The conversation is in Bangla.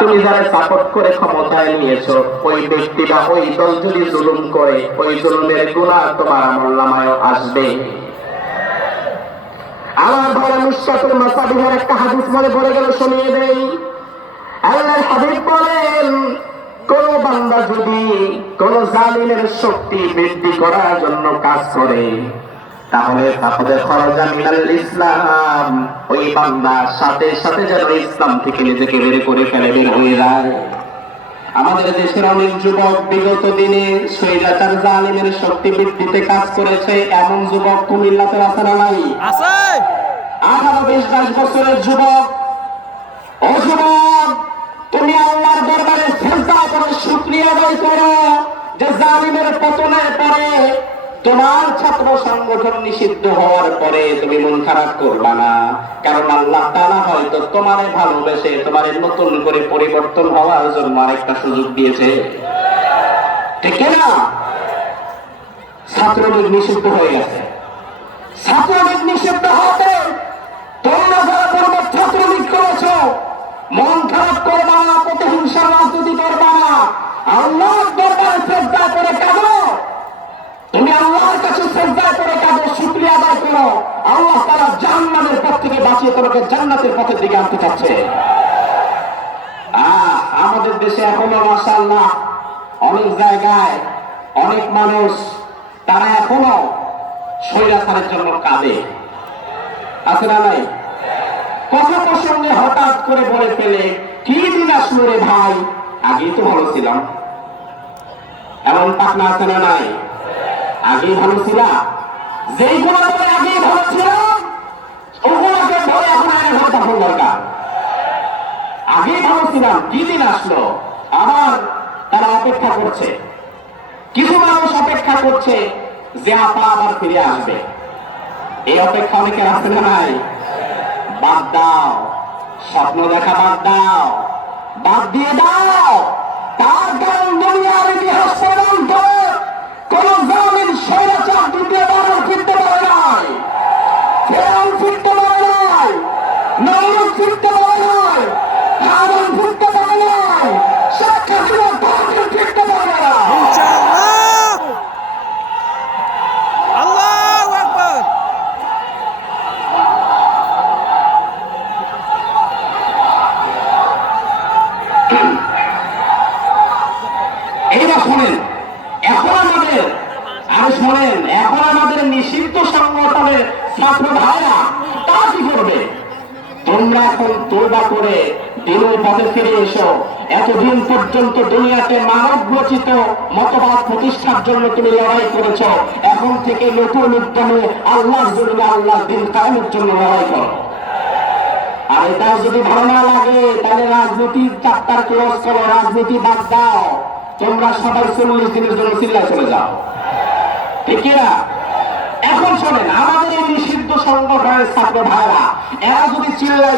তুমি যারা সাপোর্ট করে ক্ষমতায় নিয়েছো, ওই ব্যক্তি বা ওই দল যদি জুলুম করে, ওই জুলুমের গুনাহ তোমার আমলনামায় আসবে। আমার ভাইরা মুশকাতুল মাসাবিহের একটা হাদিস মনে পড়ে গেল, শুনিয়ে দেই। আল্লাহর হাবিব বলেন, কোন বান্দা যদি কোন জালিমের শক্তি বৃদ্ধি করার জন্য কাজ করে, তাহলে তাহলে খরজা মিনাল ইসলাম, ওই বান্দা সাথে সাথে যেন ইসলাম থেকে নিজেকে বের করে ফেলে, বের হয়ে যায়। আমাদের দেশের অনেক যুবক বিগত দিনে স্বৈরাচার জালিমের শক্তি বৃদ্ধিতে কাজ করেছে, এমন যুবক কুমিল্লাতে আছে না নাই? 18-20 বছরের যুবক। ও যুবক, তুমি আল্লাহর দরবারে সিজদা করে শুকরিয়া আদায় করো যে জালিমের পতনের পরে তোমার ছাত্র সংগঠন নিষিদ্ধ হওয়ার পরে তুমি মন খারাপ করবা না, কারণ আল্লাহ তাআলা হয়তো তোমারে ভালোবেসে তোমারে নতুন করে পরিবর্তন হওয়ার জন্য আরেকটা সুযোগ দিয়েছে, ঠিক না? ছাত্রলীগ নিষিদ্ধ হয়ে গেছে। ছাত্রলীগ নিষিদ্ধ হতে তোমরা যারা পূর্বে ছাত্রলীগ করেছো, মন খারাপ করবা না, প্রতিহিংসার রাজনীতি করবা না, আল্লাহর দরবারে সিজদা করে কাঁদো। তুমি আল্লাহর কাছে সিজদা করে কাঁদো, শুকরিয়া আদায় করো। আল্লাহ তাআলা জাহান্নামের পথ থেকে বাঁচিয়ে তোমাকে জান্নাতের পথের দিকে আনতে চাচ্ছে। আমাদের দেশে এখনো মাশাআল্লাহ অনেক জায়গায় অনেক মানুষ তারা এখনো স্বৈরাচারের জন্য কাঁদে, আছে না নাই? কথা প্রসঙ্গে হঠাৎ করে বলে ফেলে, কি দিন আসলো রে ভাই, আগেই তো ভালো ছিলাম। এমন পাকনা আছে না নাই? আগেই ভালো ছিলাম, যেইগুলো বলে আগেই ভালো ছিলাম ওগুলোকে ধরে এখন আগে ভালো থাকুন দরকার। আগেই ভালো ছিলাম, কি দিন আসলো, আবার তারা অপেক্ষা করছে। কিছু মানুষ অপেক্ষা করছে যে আপা আবার ফিরে আসবে, এই অপেক্ষা অনেকে আছে না নাই? বাদ দাও, স্বপ্ন দেখা বাদ দাও, বাদ দিয়ে দাও। তার কারণ দুনিয়ার ইতিহাস প্রমাণ করে কোন জালিম স্বৈরাচার দ্বিতীয়বার ফিরতে পারে নাই, ফেরাউন ফিরতে পারে নাই, নমরুদ ফিরতে পারে নাই, হারুন ফিরতে পারে নাই, শেখ হাসিনা বাতিল ফিরতে পারে না। আল্লাহু আকবার। এইটা শোনেন, এখন আমাদের নিষিদ্ধ সংগঠনের ছাত্র ভাইরা তা কি করবে? তোমরা এখন তওবা করে দিনের পথে ফিরে এসো। এতদিন পর্যন্ত দুনিয়াতে মানব রচিত মতবাদ প্রতিষ্ঠার জন্য তুমি লড়াই করেছ, এখন থেকে নতুন উদ্যমে আল্লাহর জন্য, আল্লাহর দিন কায়েমের জন্য লড়াই করো। আর এটা যদি ভালো না লাগে তাহলে রাজনীতির চাপ্টার ক্লোজ করো, রাজনীতি বাদ দাও। তোমরা সবাই 40 দিনের জন্য চিল্লায় চলে যাও, ঠিক না? এখন শোনেন, আমাদের এই নিষিদ্ধ সংগঠনের ছাত্র ভাইরা এরা যদি চিল্লায়